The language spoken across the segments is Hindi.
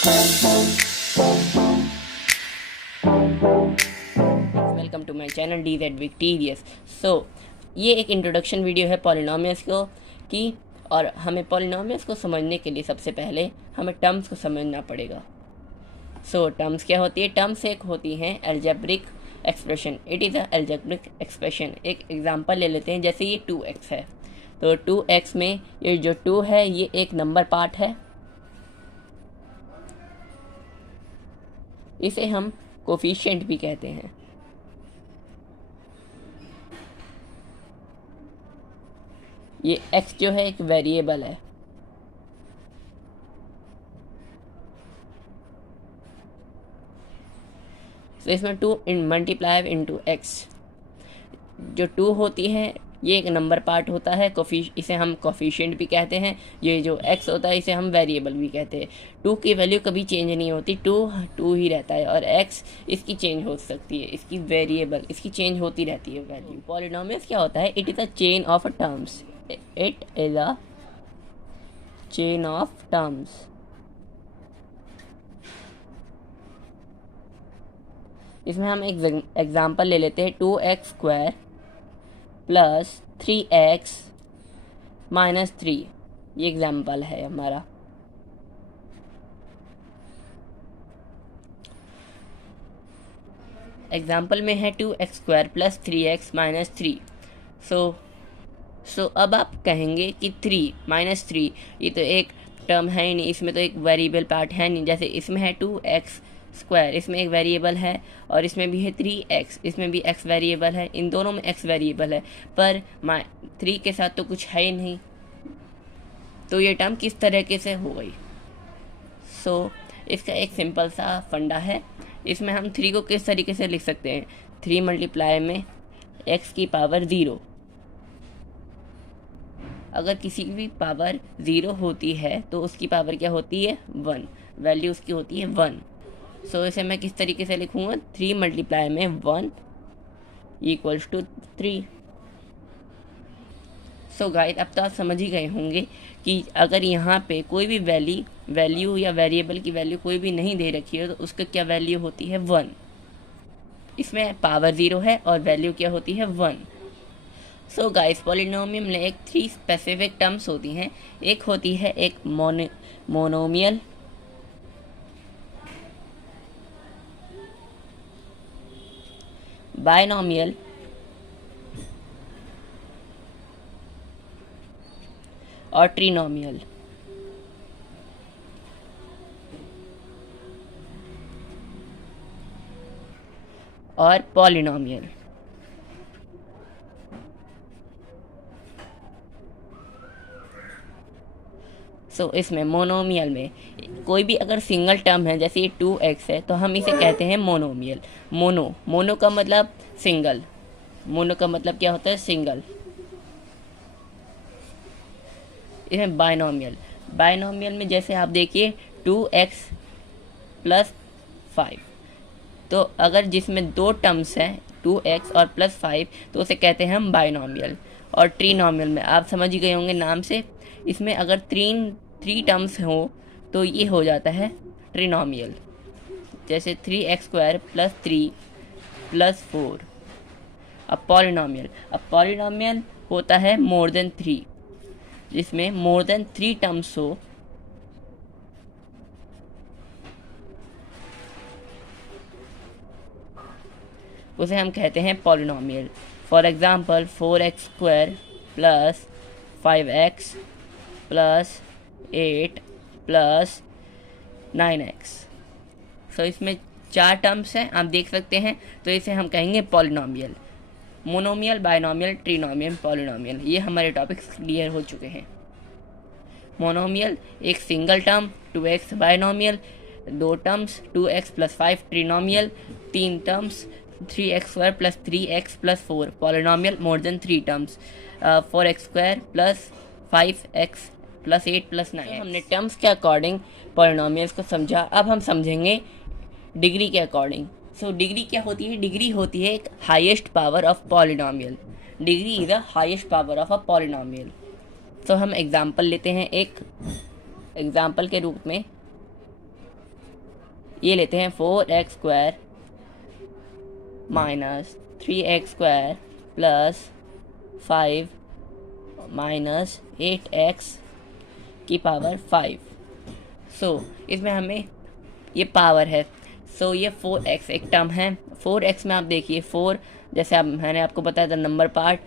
Welcome to my channel DZ victorious. ये एक इंट्रोडक्शन वीडियो है पॉलिनोमियल्स को की, और हमें पॉलिनोमियल्स को समझने के लिए सबसे पहले हमें टर्म्स को समझना पड़ेगा। टर्म्स क्या होती है? टर्म्स एक होती हैं algebraic expression. It is a algebraic expression. एक एग्जांपल ले लेते हैं, जैसे ये 2x है, तो 2x में ये जो 2 है ये एक नंबर पार्ट है, इसे हम कोफिशिएंट भी कहते हैं। ये x जो है एक वेरिएबल है। तो इसमें 2 मल्टीप्लाई इंटू एक्स, जो 2 होती है ये एक नंबर पार्ट होता है, इसे हम कोफिशिएंट भी कहते हैं। ये जो x होता है इसे हम वेरिएबल भी कहते हैं। 2 की वैल्यू कभी चेंज नहीं होती, 2 ही रहता है, और x इसकी चेंज हो सकती है, इसकी वेरिएबल इसकी चेंज होती रहती है वैल्यू। पॉलिनोमियल्स क्या होता है? It is a chain of terms. It is a chain of terms. इसमें हम एक एग्जांपल ले लेते हैं, 2x² प्लस 3x माइनस 3। ये एग्जाम्पल है हमारा। एग्जाम्पल में है 2x² प्लस 3x माइनस 3। सो अब आप कहेंगे कि 3 माइनस 3 ये तो एक टर्म है ही नहीं, इसमें तो एक वेरिएबल पार्ट है नहीं। जैसे इसमें है 2x², इसमें एक वेरिएबल है, और इसमें भी है 3x, इसमें भी x वेरिएबल है, इन दोनों में x वेरिएबल है, पर 3 के साथ तो कुछ है ही नहीं। तो ये टर्म किस तरीके से हो गई? इसका एक सिंपल सा फंडा है। इसमें हम 3 को किस तरीके से लिख सकते हैं? 3 मल्टीप्लाई में x की पावर 0। अगर किसी की भी पावर 0 होती है तो उसकी पावर क्या होती है? 1। वैल्यू उसकी होती है 1। इसे मैं किस तरीके से लिखूँगा? 3 मल्टीप्लाई में 1 इक्वल्स टू 3। गाइस, अब तो आप समझ ही गए होंगे कि अगर यहाँ पे कोई भी वैल्यू या वेरिएबल की वैल्यू कोई भी नहीं दे रखी है तो उसका क्या वैल्यू होती है? 1। इसमें पावर 0 है और वैल्यू क्या होती है? 1। गाइस, पॉलिनोमियल में एक 3 स्पेसिफिक टर्म्स होती हैं। एक होती है एक मोनोमियल, बायनोमियल और ट्रिनोमियल। और पॉलिनोमियल। इसमें मोनोमियल में कोई भी अगर सिंगल टर्म है, जैसे ये 2x है, तो हम इसे कहते हैं मोनोमियल। मोनो का मतलब सिंगल। मोनो का मतलब क्या होता है? सिंगल। इसमें बायनोमियल में जैसे आप देखिए 2x प्लस 5, तो अगर जिसमें 2 टर्म्स हैं 2x और प्लस 5, तो उसे कहते हैं हम बायनोमियल। और ट्रिनोमियल में आप समझ ही गए होंगे नाम से, इसमें अगर 3 टर्म्स हो तो ये हो जाता है ट्रिनोमियल। जैसे 3x² प्लस 3 प्लस 4। अब पॉलिनोमियल होता है मोर देन 3, जिसमें मोर देन 3 टर्म्स हो, उसे हम कहते हैं polynomial. For example 4x² plus 5x plus 8 plus 9x। इसमें 4 टर्म्स हैं, आप देख सकते हैं, तो इसे हम कहेंगे पॉलिनोमियल। मोनोमियल, बायनोमियल, ट्रिनोमियल, पॉलिनोमियल, ये हमारे टॉपिक्स क्लियर हो चुके हैं। मोनोमियल एक single term, 2x binomial, 2 terms 2x plus 5 ट्रिनोमियल, 3 terms 3x² plus 3x plus 4 polynomial, more than 3 terms 4x² plus 5x plus 8 plus 9। हमने टर्म्स के अकॉर्डिंग पॉलिनोमियल्स को समझा। अब हम समझेंगे डिग्री के अकॉर्डिंग। डिग्री क्या होती है? डिग्री होती है एक highest power of polynomial. Degree is the highest power of a polynomial. हम एग्जांपल लेते हैं, एक एग्जांपल के रूप में ये लेते हैं 4x² minus 3x² plus 5 minus 8x की पावर 5। सो इसमें हमें ये पावर है। सो ये 4x एक टर्म है। 4x में आप देखिए 4 जैसे आप मैंने आपको बताया था नंबर पार्ट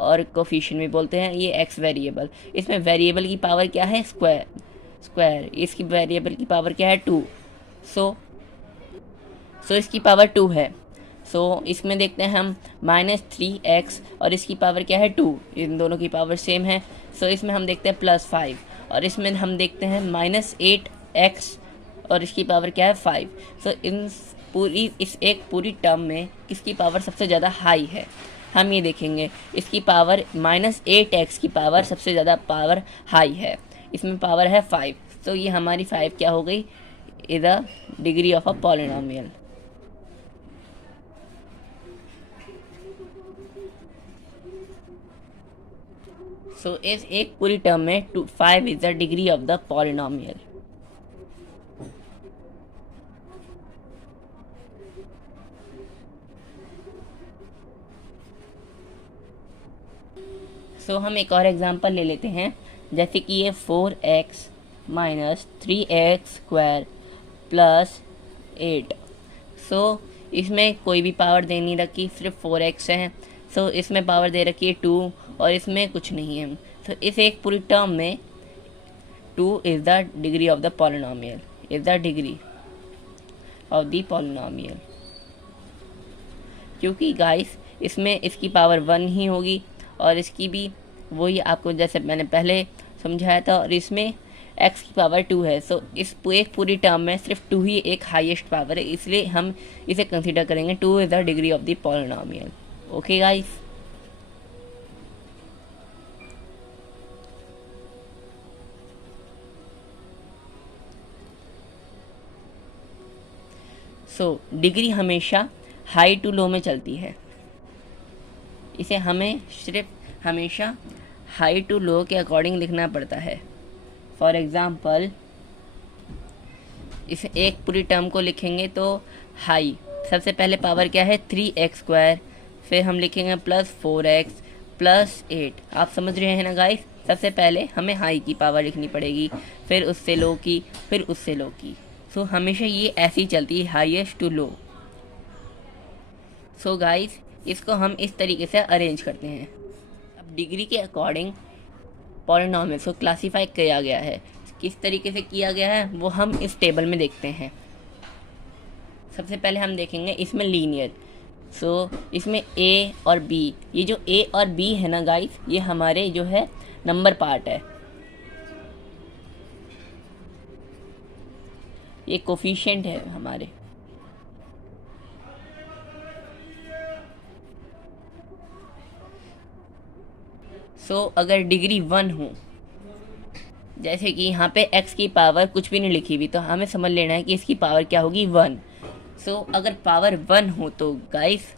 और कोफिशिएंट भी बोलते हैं, ये x वेरिएबल। इसमें वेरिएबल की पावर क्या है? स्क्वायर। इसकी वेरिएबल की पावर क्या है? 2। सो इसकी पावर 2 है। सो इसमें देखते हैं हम -3x और इसकी पावर क्या है? 2। इन दोनों की पावर सेम है। सो इसमें हम देखते हैं +5 और इसमें हम देखते हैं -8x और इसकी पावर क्या है? 5। सो इस एक पूरी टर्म में किसकी पावर सबसे ज़्यादा हाई है? हम ये देखेंगे इसकी पावर -8x की पावर सबसे ज़्यादा पावर हाई है। इसमें पावर है 5। तो ये हमारी 5 क्या हो गई? Is the degree of a polynomial. So इस एक पूरी टर्म में 5 is the degree of the polynomial. So हम एक और एग्जांपल ले लेते हैं, जैसे कि ये 4x माइनस 3x² प्लस 8। सो इसमें कोई भी पावर दे नहीं रखी, सिर्फ 4x है। सो इसमें पावर दे रखी है 2 और इसमें कुछ नहीं है। तो इस एक पूरी टर्म में 2 is the degree of the polynomial, is the degree of the polynomial. क्योंकि गाइस इसमें इसकी पावर 1 ही होगी और इसकी भी वही आपको जैसे मैंने पहले समझाया था, और इसमें x की पावर 2 है। सो इस एक पूरी टर्म में सिर्फ 2 ही एक हाईएस्ट पावर है, इसलिए हम इसे कंसीडर करेंगे 2 is the degree of the polynomial. Okay guys. So degree हमेशा हाई टू लो में चलती है, इसे हमें सिर्फ हमेशा हाई टू लो के अकॉर्डिंग लिखना पड़ता है। फॉर एग्ज़ाम्पल इस एक पूरी टर्म को लिखेंगे तो हाई सबसे पहले पावर क्या है? 3x², फिर हम लिखेंगे +4x प्लस 8। आप समझ रहे हैं ना गाइस? सबसे पहले हमें हाई की पावर लिखनी पड़ेगी, फिर उससे लो की, फिर उससे लो की। सो हमेशा ये ऐसी चलती है, highest to low. So guys इसको हम इस तरीके से अरेंज करते हैं। अब डिग्री के अकॉर्डिंग पॉलिनोमियल्स को क्लासीफाई किया गया है। किस तरीके से किया गया है वो हम इस टेबल में देखते हैं। सबसे पहले हम देखेंगे इसमें लीनियर। सो इसमें a और b, ये जो a और b है ना गाइस, ये हमारे जो है नंबर पार्ट है, ये कोफिशिएंट है हमारे। सो अगर डिग्री 1 हो, जैसे कि यहाँ पे x की पावर कुछ भी नहीं लिखी हुई, तो हमें समझ लेना है कि इसकी पावर क्या होगी? 1। सो अगर पावर 1 हो तो गाइस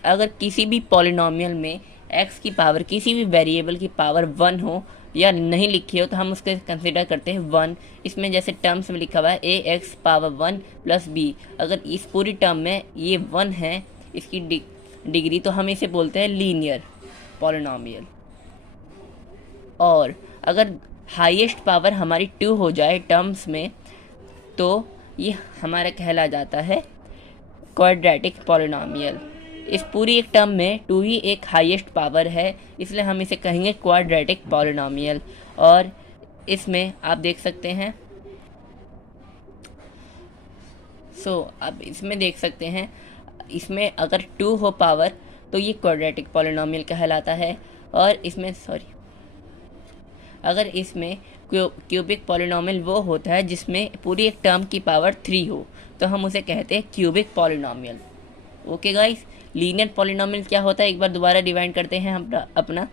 अगर किसी भी पॉलिनोमियल में x की पावर किसी भी वेरिएबल की पावर 1 हो या नहीं लिखी हो तो हम उसके कंसिडर करते हैं 1। इसमें जैसे टर्म्स में लिखा हुआ है ax पावर 1 प्लस b, अगर इस पूरी टर्म में ये 1 है इसकी डिग्री, तो हम इसे बोलते हैं लीनियर पॉलिनोमियल। और अगर हाईएस्ट पावर हमारी 2 हो जाए टर्म्स में तो ये हमारा कहला जाता है क्वाड्रेटिक पॉलिनोमियल। इस पूरी एक टर्म में 2 ही एक हाईएस्ट पावर है, इसलिए हम इसे कहेंगे क्वाड्रेटिक पॉलिनोमियल। और इसमें आप देख सकते हैं, अब इसमें देख सकते हैं, इसमें अगर 2 हो पावर तो ये क्वाड्रेटिक पॉलिनोमियल कहलाता है। और इसमें अगर इसमें क्यूबिक पॉलिनोमियल वो होता है जिसमें पूरी एक टर्म की पावर 3 हो, तो हम उसे कहते हैं cubic polynomial. Okay guys, linear polynomial क्या होता है एक बार दोबारा डिवाइड करते हैं हम अपना,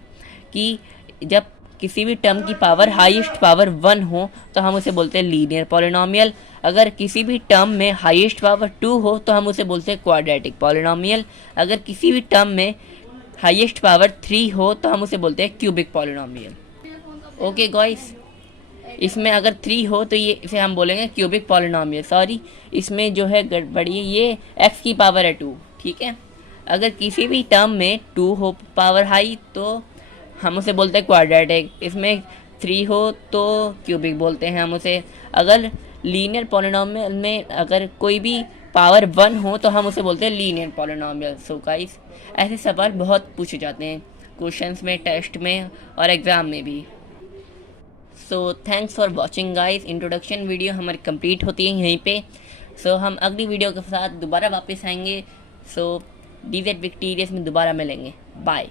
कि जब किसी भी टर्म की पावर हाईएस्ट पावर 1 हो तो हम उसे बोलते हैं लीनियर पॉलिनोमियल। अगर किसी भी टर्म में हाईएस्ट पावर 2 हो तो हम उसे बोलते हैं क्वाड्रेटिक पॉलिनोमियल। अगर किसी भी टर्म में हाईएस्ट पावर 3 हो तो हम उसे बोलते हैं क्यूबिक पॉलिनोमियल। ओके गाइस, इसमें अगर 3 हो तो ये इसे हम बोलेंगे क्यूबिक पॉलिनोमियल। सॉरी, इसमें जो है गड़बड़ी है, ये x की पावर है 2, ठीक है। अगर किसी भी टर्म में 2 हो पावर हाई तो हम उसे बोलते हैं क्वाड्रेटिक। इसमें 3 हो तो क्यूबिक बोलते हैं हम उसे। अगर लीनियर पॉलिनोमियल में अगर कोई भी पावर 1 हो तो हम उसे बोलते हैं लीनियर पॉलिनोमियल। सो गाइस, ऐसे सवाल बहुत पूछे जाते हैं क्वेश्चंस में, टेस्ट में और एग्ज़ाम में भी। So thanks for watching guys. Introduction video हमारी कंप्लीट होती है यहीं पे। सो हम अगली वीडियो के साथ दोबारा वापस आएंगे। सो डीजेड विक्टीरियस में दोबारा मिलेंगे। बाय।